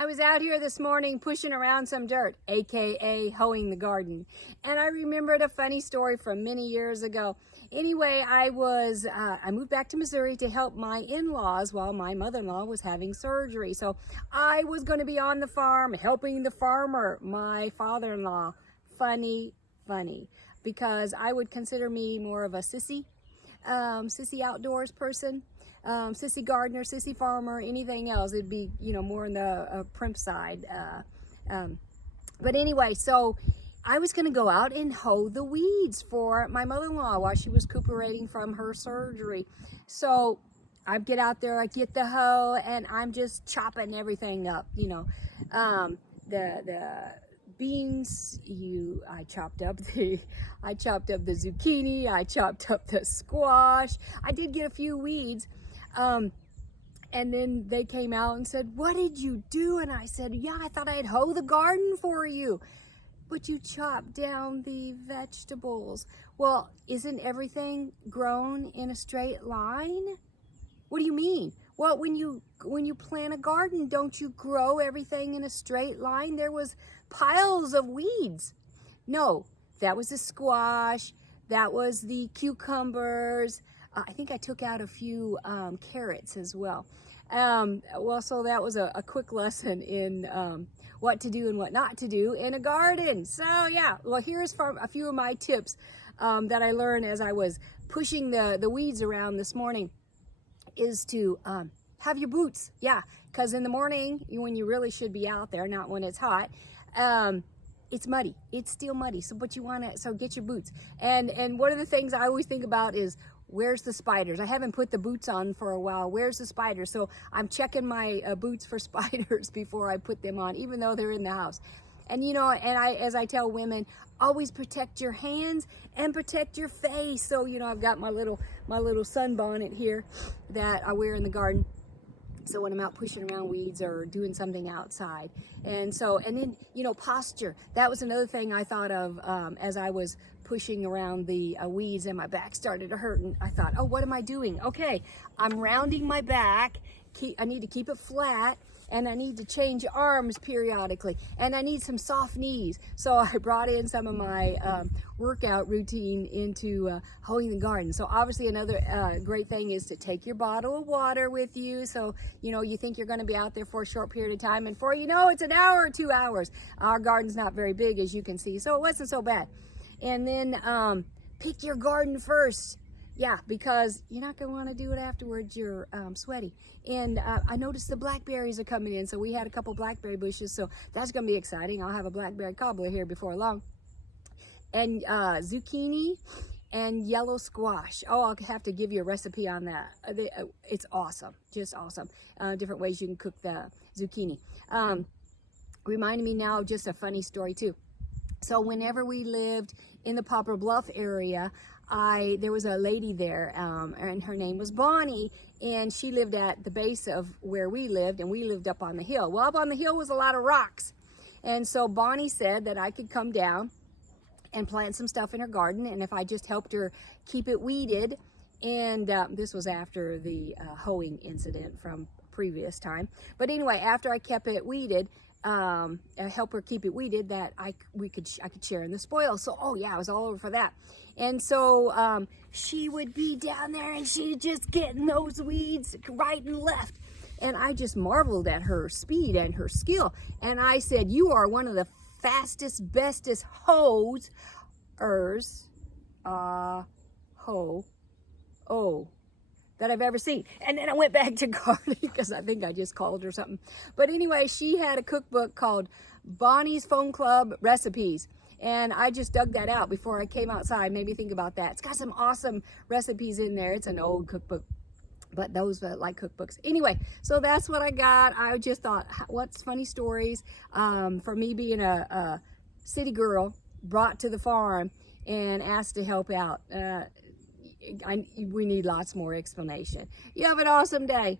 I was out here this morning pushing around some dirt, aka hoeing the garden, and I remembered a funny story from many years ago. Anyway, I moved back to Missouri to help my in-laws while my mother-in-law was having surgery. So I was going to be on the farm helping the farmer, my father-in-law. Funny, because I would consider me more of a sissy outdoors person. Sissy gardener, sissy farmer, anything else, it'd be, more on the primp side. But anyway, so I was going to go out and hoe the weeds for my mother-in-law while she was recuperating from her surgery. So I get out there, I get the hoe, and I'm just chopping everything up. The beans, I chopped up the zucchini, I chopped up the squash. I did get a few weeds. And then they came out and said, "What did you do?" And I said, "Yeah, I thought I'd hoe the garden for you, but you chopped down the vegetables." Well, isn't everything grown in a straight line? What do you mean? Well, when you plant a garden, don't you grow everything in a straight line? There was piles of weeds. No, that was the squash, that was the cucumbers. I think I took out a few carrots as well. So that was a quick lesson in what to do and what not to do in a garden. So yeah, well, here's a few of my tips that I learned as I was pushing the weeds around this morning, is to have your boots. Yeah, because in the morning, when you really should be out there, not when it's hot, it's muddy. It's still muddy. So get your boots. And one of the things I always think about is, where's the spiders? I haven't put the boots on for a while. Where's the spiders? So I'm checking my boots for spiders before I put them on, even though they're in the house. And as I tell women, always protect your hands and protect your face. So I've got my little sunbonnet here that I wear in the garden, so when I'm out pushing around weeds or doing something outside. And then posture. That was another thing I thought of as I was pushing around the weeds, and my back started to hurt, and I thought, oh, what am I doing? Okay, I'm rounding my back. I need to keep it flat, and I need to change arms periodically, and I need some soft knees. So I brought in some of my workout routine into hoeing the garden. So obviously another great thing is to take your bottle of water with you. So you think you're going to be out there for a short period of time, and before you know, it's an hour or 2 hours. Our garden's not very big, as you can see, so it wasn't so bad. And then pick your garden first. Yeah, because you're not going to want to do it afterwards. You're sweaty. And I noticed the blackberries are coming in. So we had a couple blackberry bushes. So that's going to be exciting. I'll have a blackberry cobbler here before long. And zucchini and yellow squash. Oh, I'll have to give you a recipe on that. It's awesome. Just awesome. Different ways you can cook the zucchini. Reminded me now of just a funny story too. So whenever we lived in the Poplar Bluff area, there was a lady there, and her name was Bonnie, and she lived at the base of where we lived, and we lived up on the hill. Well, up on the hill was a lot of rocks, and so Bonnie said that I could come down and plant some stuff in her garden, and if I just helped her keep it weeded. And this was after the hoeing incident from previous time. But anyway, after I kept it weeded, help her keep it weeded, that I could share in the spoils. So I was all over for that. And so she would be down there, and she'd just getting those weeds right and left, and I just marveled at her speed and her skill. And I said, "You are one of the fastest, bestest hoes that I've ever seen." And then I went back to gardening because I think I just called her something. But anyway, she had a cookbook called Bonnie's Phone Club Recipes. And I just dug that out before I came outside. Made me think about that. It's got some awesome recipes in there. It's an old cookbook, but those like cookbooks. Anyway, so that's what I got. I just thought, what's funny stories for me being a city girl brought to the farm and asked to help out. We need lots more explanation. You have an awesome day.